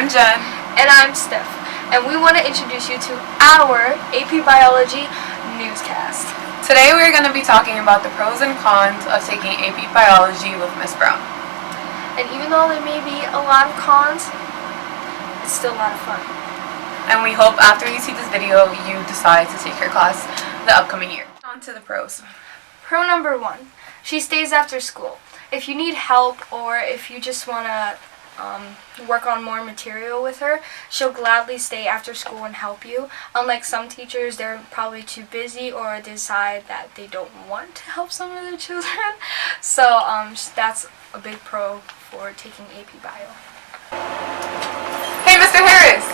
I'm Jen. And I'm Steph. And we want to introduce you to our AP Biology newscast. Today we're going to be talking about the pros and cons of taking AP Biology with Miss Brown. And even though there may be a lot of cons, it's still a lot of fun. And we hope after you see this video, you decide to take her class the upcoming year. On to the pros. Pro number 1, she stays after school. If you need help or if you just want to work on more material with her, she'll gladly stay after school and help you. Unlike some teachers, they're probably too busy or decide that they don't want to help some of their children. So that's a big pro for taking AP Bio. Hey, Mr. Harris!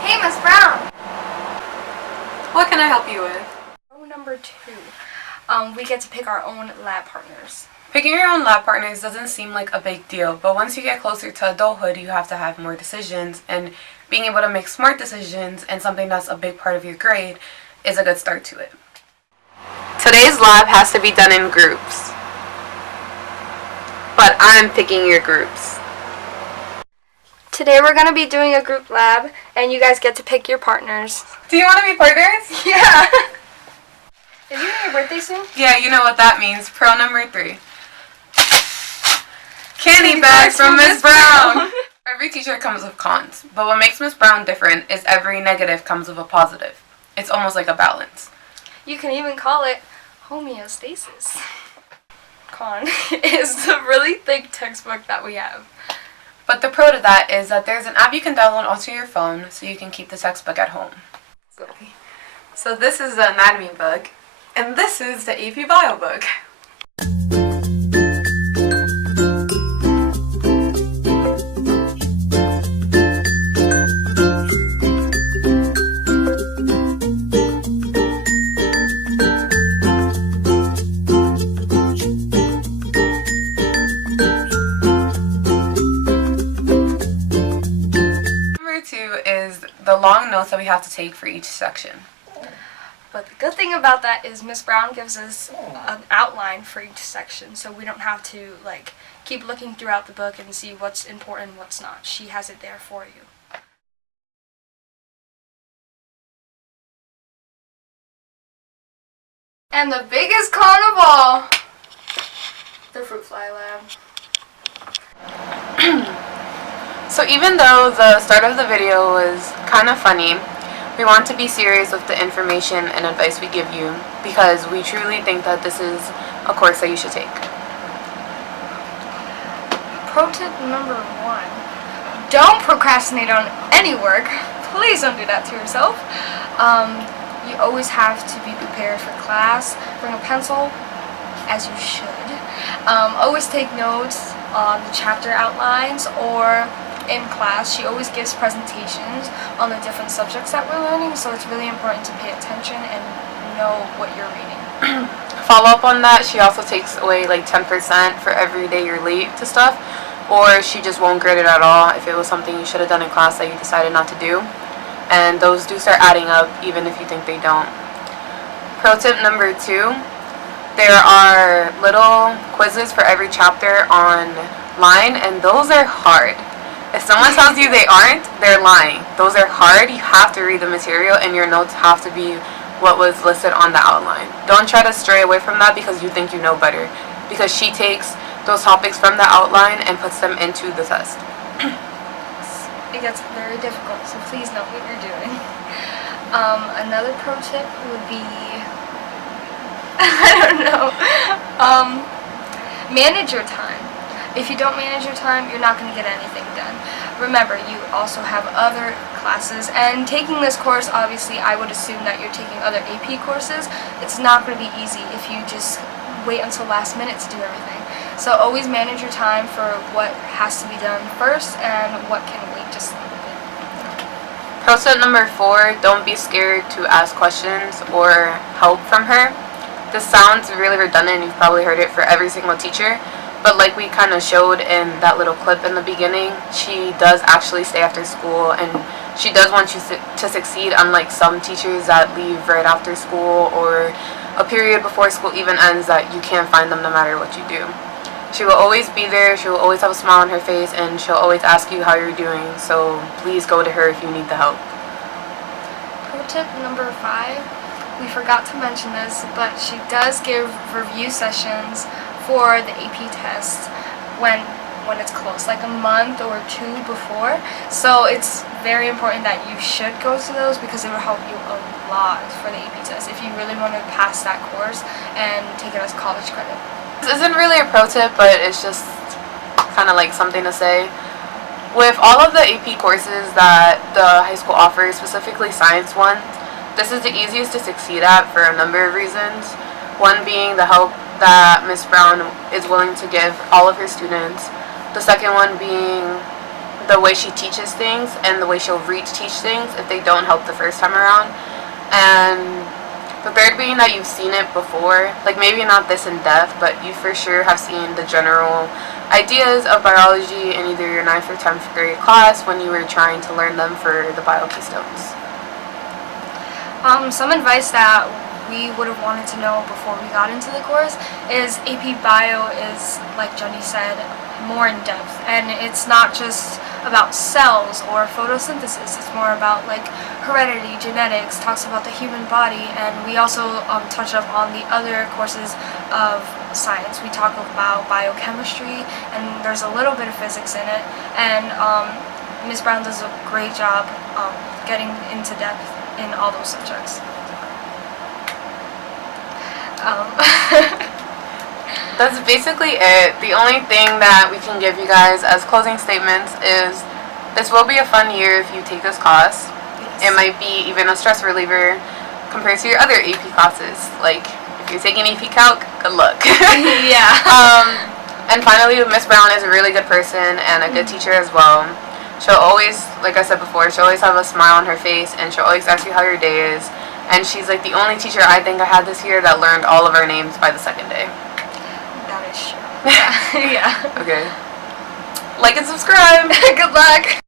Hey, Miss Brown! What can I help you with? Pro number 2, we get to pick our own lab partners. Picking your own lab partners doesn't seem like a big deal, but once you get closer to adulthood, you have to have more decisions, and being able to make smart decisions and something that's a big part of your grade is a good start to it. Today's lab has to be done in groups, but I'm picking your groups. Today we're going to be doing a group lab, and you guys get to pick your partners. Do you want to be partners? Yeah! Is your birthday soon? Yeah, you know what that means. Pro number 3. Candy bags from Miss Brown! Every teacher comes with cons, but what makes Miss Brown different is every negative comes with a positive. It's almost like a balance. You can even call it homeostasis. Con is the really thick textbook that we have. But the pro to that is that there's an app you can download onto your phone so you can keep the textbook at home. So this is the anatomy book, and this is the AP Bio book. The long notes that we have to take for each section. But the good thing about that is Miss Brown gives us an outline for each section, so we don't have to keep looking throughout the book and see what's important and what's not. She has it there for you. And the biggest con of all, the fruit fly lab. So even though the start of the video was kind of funny, we want to be serious with the information and advice we give you because we truly think that this is a course that you should take. Pro tip number 1, don't procrastinate on any work. Please don't do that to yourself. You always have to be prepared for class. Bring a pencil, as you should. Always take notes on the chapter outlines, or in class, she always gives presentations on the different subjects that we're learning, so it's really important to pay attention and know what you're reading. Follow up on that, she also takes away 10% for every day you're late to stuff, or she just won't grade it at all if it was something you should have done in class that you decided not to do. And those do start adding up even if you think they don't. Pro tip number 2, there are little quizzes for every chapter online, and those are hard. If someone tells you they aren't, they're lying. Those are hard. You have to read the material, and your notes have to be what was listed on the outline. Don't try to stray away from that because you think you know better, because she takes those topics from the outline and puts them into the test. It gets very difficult, so please know what you're doing. Another pro tip would be, I don't know, manage your time. If you don't manage your time, you're not going to get anything done. Remember, you also have other classes, and taking this course, obviously, I would assume that you're taking other AP courses. It's not going to be easy if you just wait until last minute to do everything. So always manage your time for what has to be done first and what can wait just a little bit. Pro tip number 4, don't be scared to ask questions or help from her. This sounds really redundant, you've probably heard it for every single teacher, but like we kind of showed in that little clip in the beginning, she does actually stay after school, and she does want you to succeed, unlike some teachers that leave right after school or a period before school even ends that you can't find them no matter what you do. She will always be there, she will always have a smile on her face, and she'll always ask you how you're doing, so please go to her if you need the help. Pro tip number 5, we forgot to mention this, but she does give review sessions for the AP test when it's close, like a month or 2 before. So it's very important that you should go to those because it will help you a lot for the AP test if you really want to pass that course and take it as college credit. This isn't really a pro tip, but it's just kind of like something to say. With all of the AP courses that the high school offers, specifically science ones, this is the easiest to succeed at for a number of reasons. One being the help that Miss Brown is willing to give all of her students. The second one being the way she teaches things and the way she'll reteach things if they don't help the first time around. And the third being that you've seen it before, like maybe not this in depth, but you for sure have seen the general ideas of biology in either your 9th or 10th grade class when you were trying to learn them for the biokeystones. Some advice that we would have wanted to know before we got into the course is AP Bio is, like Jenny said, more in depth, and it's not just about cells or photosynthesis. It's more about like heredity, genetics, talks about the human body, and we also touch up on the other courses of science. We talk about biochemistry, and there's a little bit of physics in it, and Ms. Brown does a great job getting into depth in all those subjects. That's basically it. The only thing that we can give you guys as closing statements is this will be a fun year if you take this class. It might be even a stress reliever compared to your other AP classes. Like, if you're taking AP Calc, good luck. Yeah. And finally, Miss Brown is a really good person and a good teacher as well. She'll always, like I said before, she'll always have a smile on her face, and she'll always ask you how your day is. And she's like the only teacher I think I had this year that learned all of our names by the second day. That is true. Yeah. Yeah. Okay. Like and subscribe. Good luck.